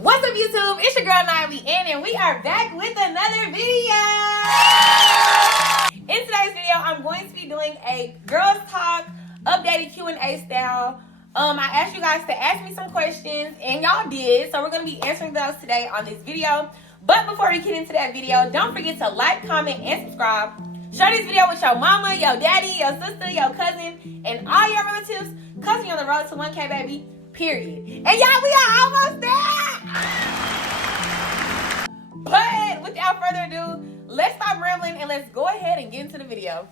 What's up, YouTube? It's your girl Niley and we are back with another video. In today's video, I'm going to be doing a girls talk updated Q&A style. I asked you guys to ask me some questions and y'all did, so we're going to be answering those today on this video. But before we get into that video, don't forget to like, comment, and subscribe. Share this video with your mama, your daddy, your sister, your cousin, and all your relatives, cause we on the road to 1K, baby. Period. And y'all, we are almost there. But without further ado, let's stop rambling and let's go ahead and get into the video.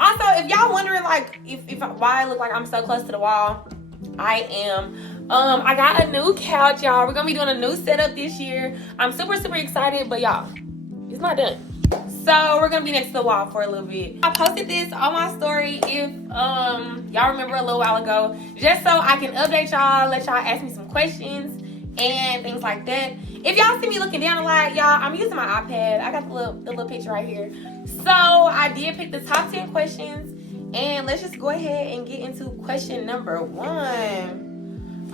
Also, if y'all wondering like why I look like I'm so close to the wall, I am. I got a new couch, y'all. We're gonna be doing a new setup this year. I'm super excited, but y'all, it's not done. So we're gonna be next to the wall for a little bit. I posted this on my story if y'all remember a little while ago, just so I can update y'all, let y'all ask me some questions and things like that. If y'all see me looking down a lot, y'all, I'm using my iPad. I got the little picture right here. So I did pick the top 10 questions, and let's just go ahead and get into question number 1.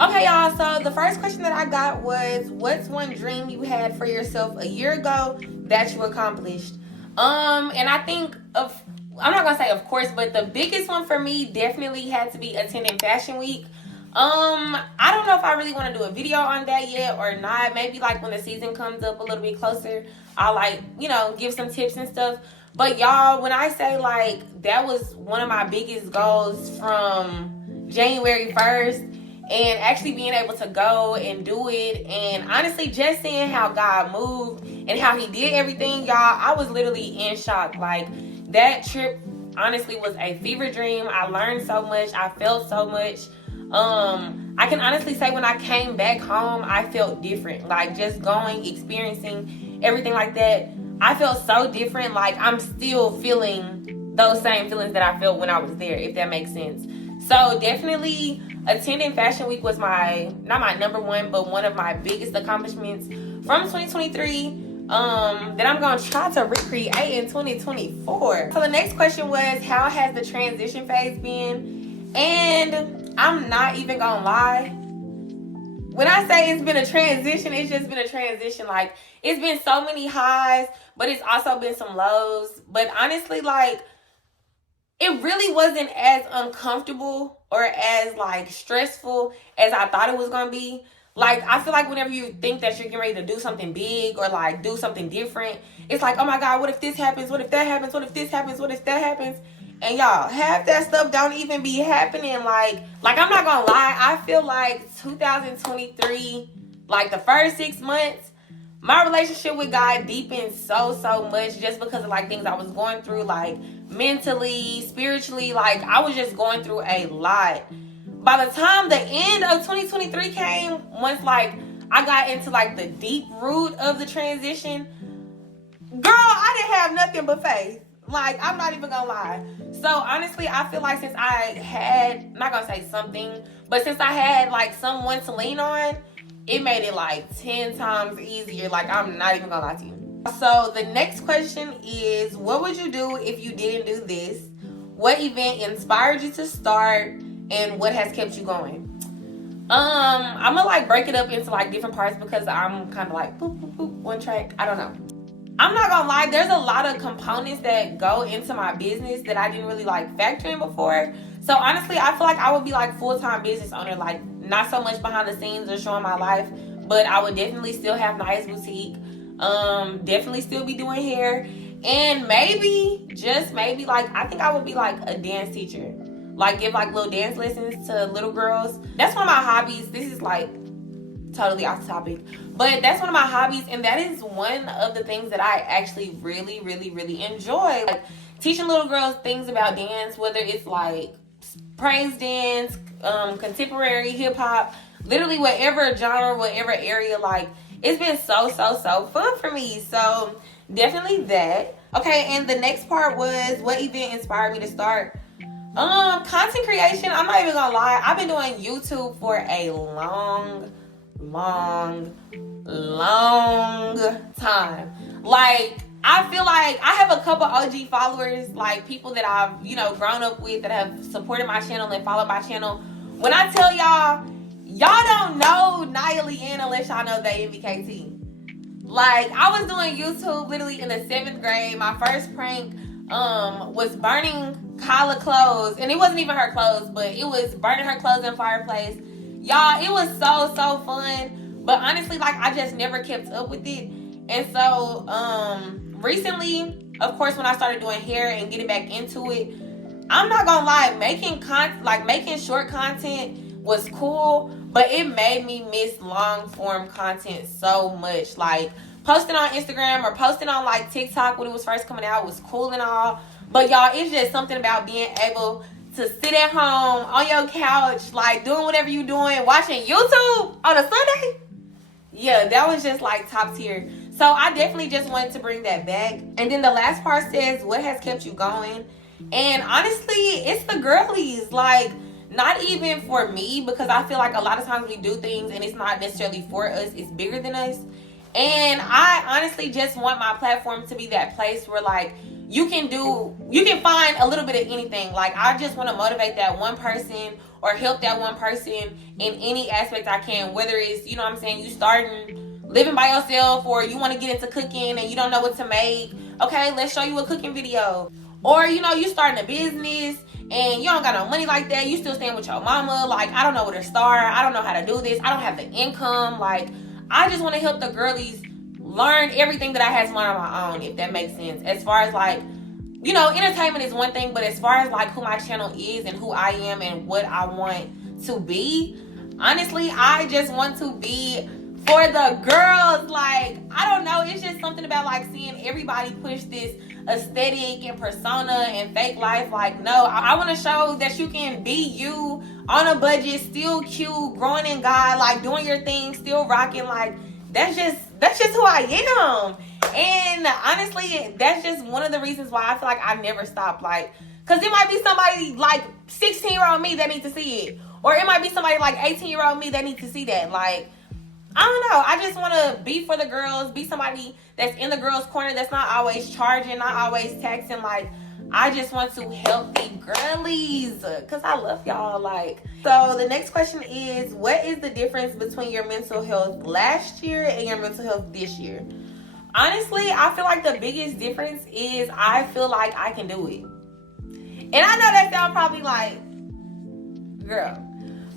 Okay, y'all, so the first question that I got was, what's one dream you had for yourself a year ago that you accomplished? And I think I'm not gonna say of course, but the biggest one for me definitely had to be attending Fashion Week. I don't know if I really want to do a video on that yet or not. Maybe like when the season comes up a little bit closer, I'll give some tips and stuff. But y'all, when I say like that was one of my biggest goals from January 1st, and actually being able to go and do it, and honestly just seeing how God moved and how he did everything, y'all, I was literally in shock. Like, that trip honestly was a fever dream. I learned so much. I felt so much. I can honestly say when I came back home, I felt different. Like, just going, experiencing everything like that, I felt so different. Like, I'm still feeling those same feelings that I felt when I was there, if that makes sense. So definitely attending Fashion Week was not my number one, but one of my biggest accomplishments from 2023 that I'm going to try to recreate in 2024. So the next question was, how has the transition phase been? And I'm not even going to lie. When I say it's been a transition, it's just been a transition. Like, it's been so many highs, but it's also been some lows. But honestly, like, it really wasn't as uncomfortable or as like stressful as I thought it was gonna be. Like, I feel like whenever you think that you're getting ready to do something big or like do something different, it's like, oh my God, what if this happens? What if that happens? What if this happens? What if that happens? And y'all, half that stuff don't even be happening. Like I'm not gonna lie, I feel like 2023, like the first 6 months, my relationship with God deepened so much just because of like things I was going through, like mentally, spiritually. Like, I was just going through a lot. By the time the end of 2023 came, once like I got into like the deep root of the transition, girl, I didn't have nothing but faith. Like, I'm not even gonna lie. So honestly, I feel like since I had, I'm not gonna say something, but since I had like someone to lean on, it made it like 10 times easier. Like, I'm not even gonna lie to you. So the next question is, what would you do if you didn't do this? What event inspired you to start, and what has kept you going? I'm gonna like break it up into like different parts because I'm kind of like boop, boop, boop, one track. I don't know. I'm not gonna lie, there's a lot of components that go into my business that I didn't really like factor in before. So honestly, I feel like I would be like full-time business owner, like not so much behind the scenes or showing my life, but I would definitely still have Nice Boutique. Definitely still be doing hair, and maybe, just maybe, like I think I would be like a dance teacher, like give like little dance lessons to little girls. That's one of my hobbies. This is like totally off topic, but that's one of my hobbies, and that is one of the things that I actually really enjoy, like teaching little girls things about dance, whether it's like praise dance, contemporary hip-hop, literally whatever genre, whatever area. Like, it's been so fun for me. So definitely that. Okay, and the next part was, what event inspired me to start? Content creation. I'm not even gonna lie, I've been doing YouTube for a long time. Like, I feel like I have a couple OG followers, like people that I've, grown up with, that have supported my channel and followed my channel. When I tell y'all don't know Nia Leanne unless y'all know they MBKT. Like, I was doing YouTube literally in the 7th grade. My first prank was burning Kyla clothes. And it wasn't even her clothes, but it was burning her clothes in the fireplace. Y'all, it was so fun. But honestly, like, I just never kept up with it. And so, recently, of course, when I started doing hair and getting back into it, I'm not gonna lie, making short content was cool, but it made me miss long form content so much. Like, posting on Instagram or posting on like TikTok when it was first coming out was cool and all, but y'all, it's just something about being able to sit at home on your couch, like doing whatever you're doing, watching YouTube on a Sunday. Yeah, that was just like top tier. So I definitely just wanted to bring that back. And then the last part says, what has kept you going? And honestly, it's the girlies. Like, not even for me, because I feel like a lot of times we do things and it's not necessarily for us, it's bigger than us. And I honestly just want my platform to be that place where, like, you can find a little bit of anything. Like, I just want to motivate that one person or help that one person in any aspect I can, whether it's, you starting living by yourself, or you want to get into cooking and you don't know what to make. Okay, let's show you a cooking video. Or, you starting a business and you don't got no money like that. You still staying with your mama. Like, I don't know where to start. I don't know how to do this. I don't have the income. Like, I just want to help the girlies learn everything that I had to learn on my own, if that makes sense. As far as, like, entertainment is one thing, but as far as, like, who my channel is and who I am and what I want to be, honestly, I just want to be for the girls. Like, I don't know. It's just something about, like, seeing everybody push this aesthetic and persona and fake life. Like, no, I want to show that you can be you on a budget, still cute, growing in God, like doing your thing, still rocking. Like, that's just who I am. And honestly, that's just one of the reasons why I feel like I never stop. Like, because there might be somebody like 16-year-old me that needs to see it, or it might be somebody like 18-year-old me that needs to see that. Like, I don't know. I just want to be for the girls, be somebody that's in the girls' corner, that's not always charging, not always taxing. Like, I just want to help the girlies because I love y'all. Like, so the next question is, what is the difference between your mental health last year and your mental health this year? Honestly, I feel like the biggest difference is I feel like I can do it. And I know that sounds probably like, girl,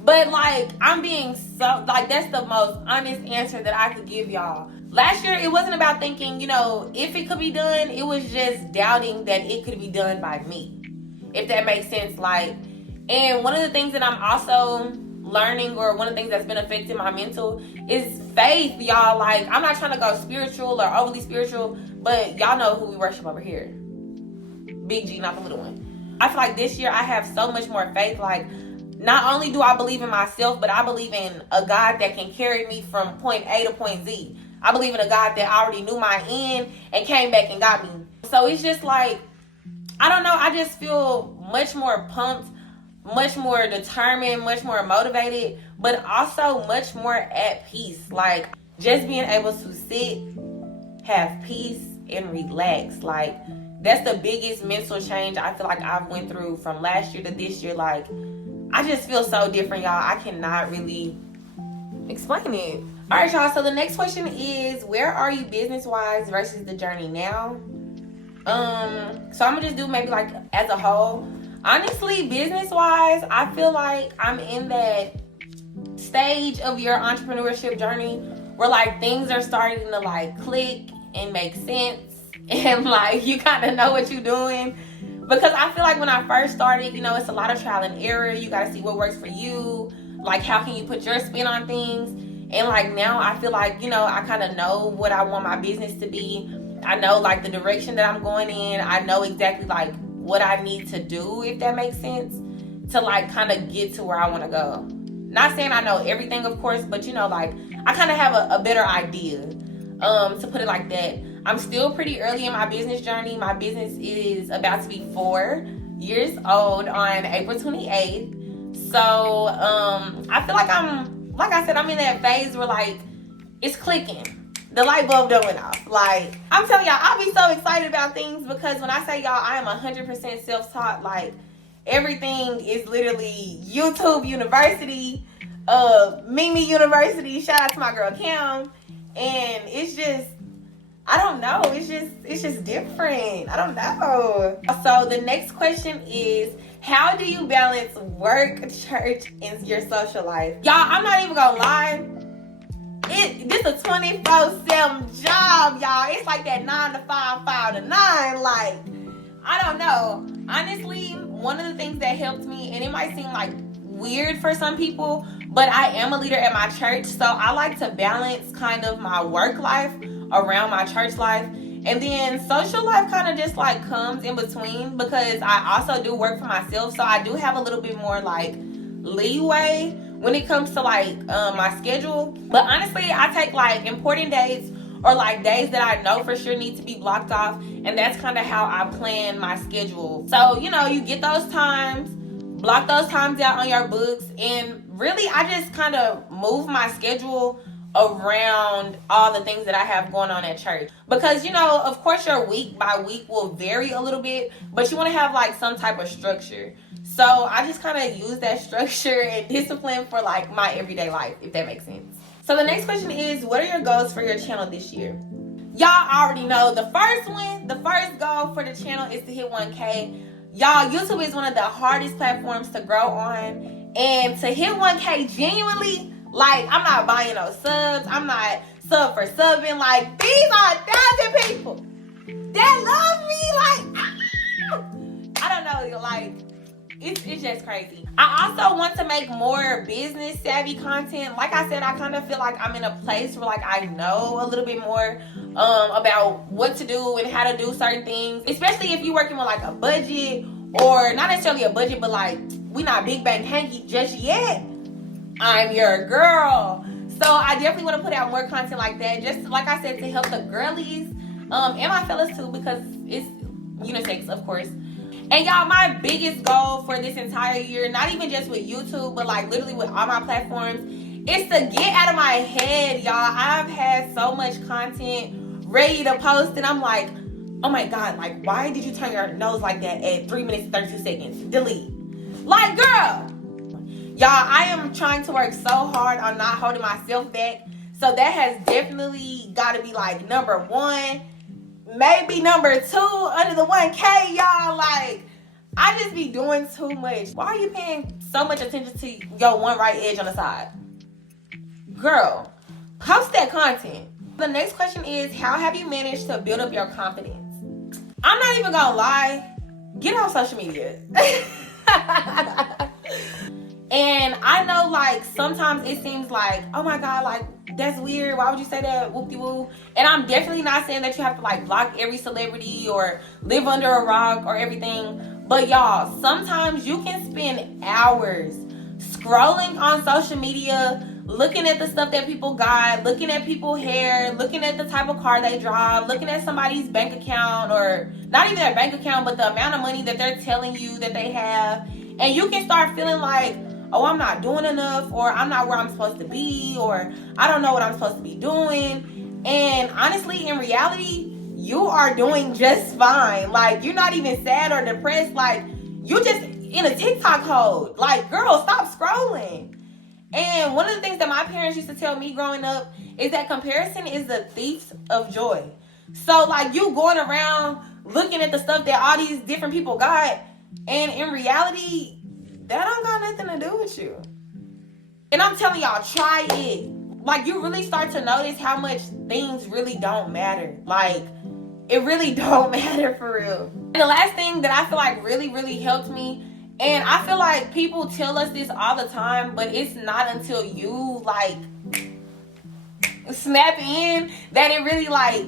but, like, I'm being so, like, that's the most honest answer that I could give y'all. Last year, it wasn't about thinking, if it could be done. It was just doubting that it could be done by me, if that makes sense. Like, and one of the things that I'm also learning, or one of the things that's been affecting my mental, is faith, y'all. Like, I'm not trying to go spiritual or overly spiritual, but y'all know who we worship over here. Big G, not the little one. I feel like this year I have so much more faith. Like, not only do I believe in myself, but I believe in a God that can carry me from point A to point Z. I believe in a God that already knew my end and came back and got me. So it's just like, I don't know, I just feel much more pumped, much more determined, much more motivated, but also much more at peace. Like, just being able to sit, have peace, and relax. Like, that's the biggest mental change I feel like I've went through from last year to this year. Like, I just feel so different, y'all. I cannot really explain it. All right, y'all. So the next question is, where are you business-wise versus the journey now? So I'm gonna just do maybe like as a whole. Honestly, business-wise, I feel like I'm in that stage of your entrepreneurship journey where, like, things are starting to, like, click and make sense, and, like, you kind of know what you're doing. Because I feel like when I first started, it's a lot of trial and error. You got to see what works for you. Like, how can you put your spin on things? And, like, now I feel like, I kind of know what I want my business to be. I know, like, the direction that I'm going in. I know exactly, like, what I need to do, if that makes sense, to, like, kind of get to where I want to go. Not saying I know everything, of course, but, like, I kind of have a better idea, to put it like that. I'm still pretty early in my business journey. My business is about to be 4 years old on April 28th. So, I feel like I'm in that phase where, like, it's clicking. the light bulb done went off. Like, I'm telling y'all, I'll be so excited about things because when I say y'all, I am 100% self-taught. Like, everything is literally YouTube University, Mimi University. Shout out to my girl Kim. And it's just, I don't know. It's just different. I don't know. So the next question is, how do you balance work, church, and your social life? Y'all, I'm not even gonna lie. This a 24/7 job, y'all. It's like that 9 to 5, 5 to 9. Like, I don't know. Honestly, one of the things that helped me, and it might seem like weird for some people, but I am a leader at my church, so I like to balance kind of my work life around my church life. And then social life kind of just like comes in between because I also do work for myself. So I do have a little bit more like leeway when it comes to like my schedule. But honestly, I take like important dates or like days that I know for sure need to be blocked off. And that's kind of how I plan my schedule. So, you know, you get those times, block those times out on your books. And really, I just kind of move my schedule around all the things that I have going on at church. Because, you know, of course your week by week will vary a little bit, but you want to have like some type of structure. So I just kind of use that structure and discipline for like my everyday life, if that makes sense. So the next question is, what are your goals for your channel this year? Y'all already know the first goal for the channel is to hit 1K. Y'all, YouTube is one of the hardest platforms to grow on, and to hit 1K genuinely, like, I'm not buying no subs. I'm not sub for subbing. Like, these are 1,000 people that love me. Like, I don't know. Like, it's just crazy. I also want to make more business savvy content. Like I said, I kind of feel like I'm in a place where like I know a little bit more about what to do and how to do certain things. Especially if you're working with like a budget, or not necessarily a budget, but like we not big bang hanky just yet. I'm your girl. So I definitely want to put out more content like that, just like I said, to help the girlies and my fellas too, because it's unisex, of course. And y'all, my biggest goal for this entire year, not even just with YouTube, but like literally with all my platforms, is to get out of my head, y'all. I've had so much content ready to post, and I'm like, oh my God, like, why did you turn your nose like that at 3 minutes and 32 seconds? Delete. Like, girl. Y'all, I am trying to work so hard on not holding myself back. So that has definitely got to be like number one, maybe number 2 under the 1K, y'all. Like, I just be doing too much. Why are you paying so much attention to your one right edge on the side? Girl, post that content. The next question is, how have you managed to build up your confidence? I'm not even gonna lie, get off social media. And I know, like, sometimes it seems like, oh my God, like, that's weird. Why would you say that? Whoop-de-woo. And I'm definitely not saying that you have to, like, block every celebrity or live under a rock or everything. But, y'all, sometimes you can spend hours scrolling on social media, looking at the stuff that people got, looking at people's hair, looking at the type of car they drive, looking at somebody's bank account, or not even their bank account, but the amount of money that they're telling you that they have. And you can start feeling like, oh, I'm not doing enough, or I'm not where I'm supposed to be, or I don't know what I'm supposed to be doing. And honestly, in reality, you are doing just fine. Like, you're not even sad or depressed. Like, you just in a TikTok hole. Like, girl, stop scrolling. And one of the things that my parents used to tell me growing up is that comparison is the thief of joy. So, like, you going around looking at the stuff that all these different people got, and in reality, that don't got nothing to do with you. And I'm telling y'all, try it. Like, you really start to notice how much things really don't matter. Like, it really don't matter for real. And the last thing that I feel like really, really helped me, and I feel like people tell us this all the time, but it's not until you, like, snap in that it really, like,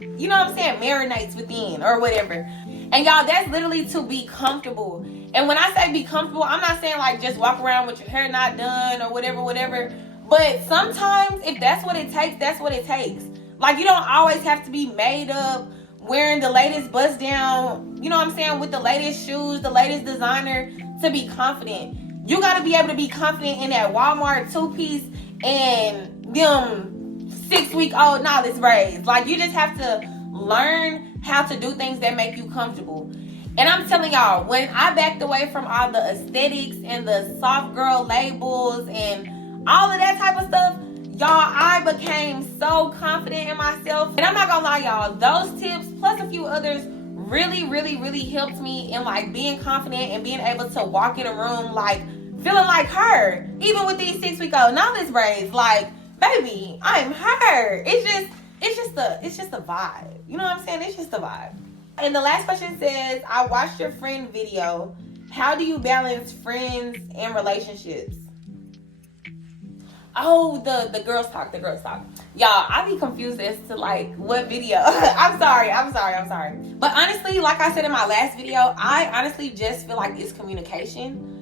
you know what I'm saying, marinates within or whatever. And y'all, that's literally to be comfortable. And when I say be comfortable, I'm not saying like just walk around with your hair not done or whatever. But sometimes if that's what it takes, that's what it takes. Like, you don't always have to be made up, wearing the latest bust down, you know what I'm saying, with the latest shoes, the latest designer to be confident. You got to be able to be confident in that Walmart 2-piece and them 6-week-old novice braids. Like, you just have to learn how to do things that make you comfortable. And I'm telling y'all, when I backed away from all the aesthetics and the soft girl labels and all of that type of stuff, y'all, I became so confident in myself. And I'm not gonna lie, y'all, those tips plus a few others really helped me in like being confident and being able to walk in a room like feeling like her. Even with these 6-week-old novice braids, like, baby, I'm her. It's just a vibe. You know what I'm saying? It's just a vibe. And the last question says, I watched your friend video. How do you balance friends and relationships? Oh, the girls talk. Y'all, I be confused as to like what video. I'm sorry. But honestly, like I said in my last video, I honestly just feel like it's communication.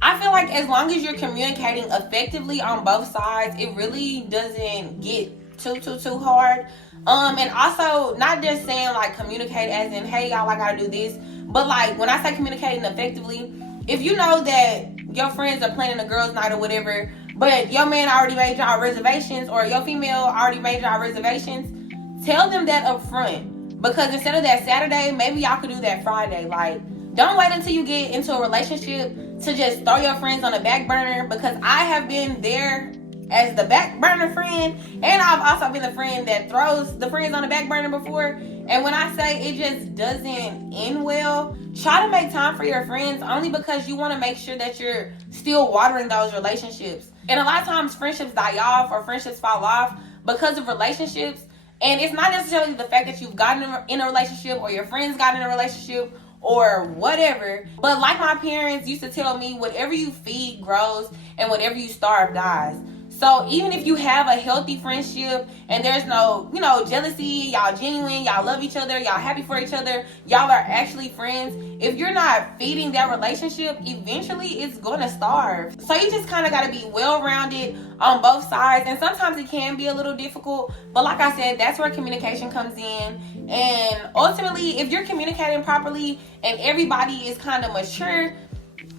I feel like as long as you're communicating effectively on both sides, it really doesn't get too hard. And also not just saying like communicate as in, hey y'all, I gotta do this, but like when I say communicating effectively, if you know that your friends are planning a girls' night or whatever, but your man already made y'all reservations or your female already made y'all reservations, tell them that up front. Because instead of that Saturday, maybe y'all could do that Friday. Like, don't wait until you get into a relationship to just throw your friends on the back burner, because I have been there as the back burner friend, and I've also been the friend that throws the friends on the back burner before. And when I say it just doesn't end well, try to make time for your friends only because you want to make sure that you're still watering those relationships. And a lot of times friendships die off or friendships fall off because of relationships. And it's not necessarily the fact that you've gotten in a relationship or your friends got in a relationship or whatever. But like my parents used to tell me, whatever you feed grows and whatever you starve dies. So even if you have a healthy friendship and there's no, jealousy, y'all genuine, y'all love each other, y'all happy for each other, y'all are actually friends, if you're not feeding that relationship, eventually it's gonna starve. So you just kind of got to be well-rounded on both sides. And sometimes it can be a little difficult, but like I said, that's where communication comes in. And ultimately, if you're communicating properly and everybody is kind of mature,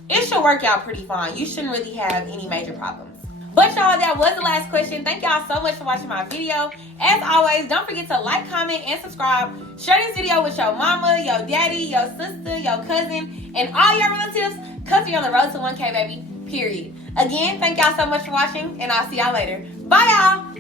it should work out pretty fine. You shouldn't really have any major problems. But y'all, that was the last question. Thank y'all so much for watching my video. As always, don't forget to like, comment, and subscribe. Share this video with your mama, your daddy, your sister, your cousin, and all your relatives, because we're on the road to 1K, baby. Period. Again, thank y'all so much for watching, and I'll see y'all later. Bye, y'all.